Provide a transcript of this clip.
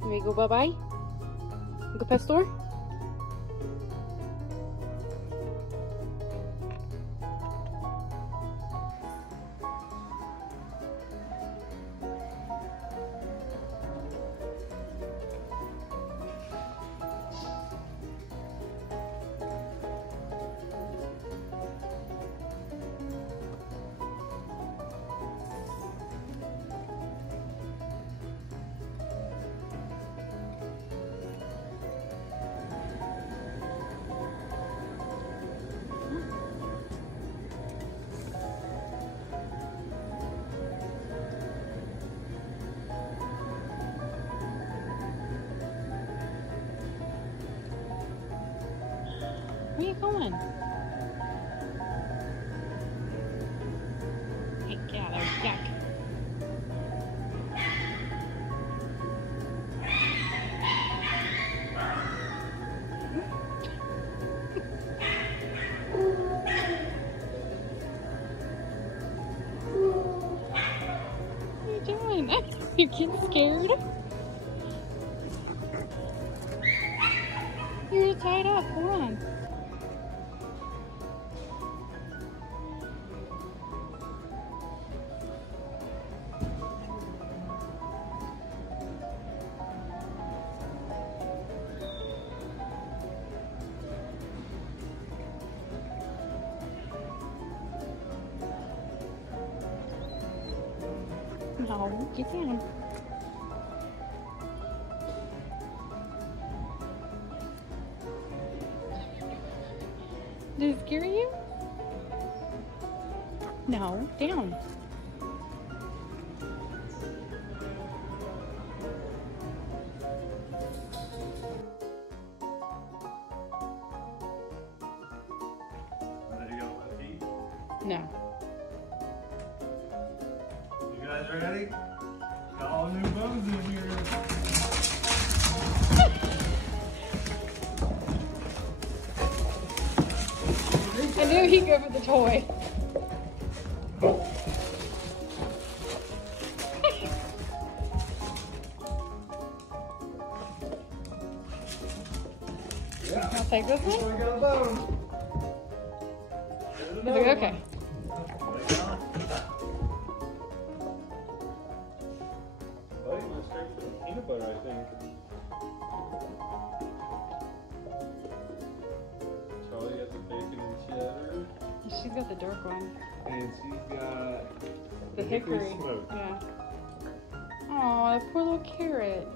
You ready to go bye-bye? Go pet store? Where are you going? Hey, get out of there, yuck. What are you doing? You getting scared? You're tied up, hold on. No, get down. Did it scare you? No, down. Ready to go with feet? No. You guys ready? Got all new bones in here. I knew he'd go for the toy. Yeah. I'll take this one. We got a bone. Is it okay? Buddy went straight for the peanut butter, I think. Charlie got the bacon and cheddar. She's got the dark one. And she's got The hickory. smoke. Yeah. Aw, poor little carrot.